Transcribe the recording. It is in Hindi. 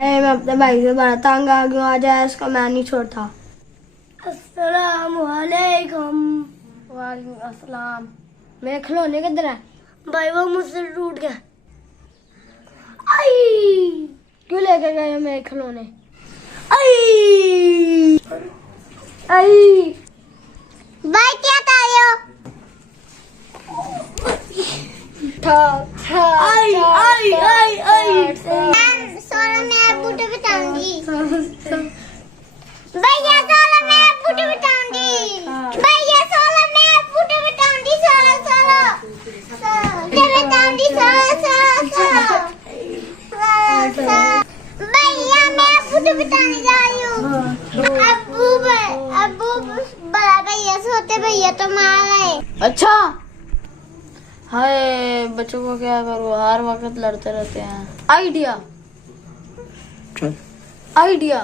मैं अपने भाई से बड़ा तंग आ गया, आ जाए इसको मैं नहीं छोड़ता। अस्सलाम वालेकुम। वालेकुम अस्सलाम। मेरे खिलौने किधर है? भाई वो मुझसे टूट गया। आई क्यों लेके गए मेरे खिलौने? आई आई भाई क्या कर रहे हो? आई आई आई आई सोना मैं बूटे बताऊंगी। भैया सोना मैं बूटे बताऊंगी। भैया सोना मैं बूटे बताऊंगी। सोना सोना मैं बताऊंगी। सोना भैया मैं बूटे बताने जा रही हूँ। अब्बू बड़ा भैया सोते भैया तो मार रहे। अच्छा, हाय बच्चों को क्या करूँ, हर वक्त लड़ते रहते हैं। Idea idea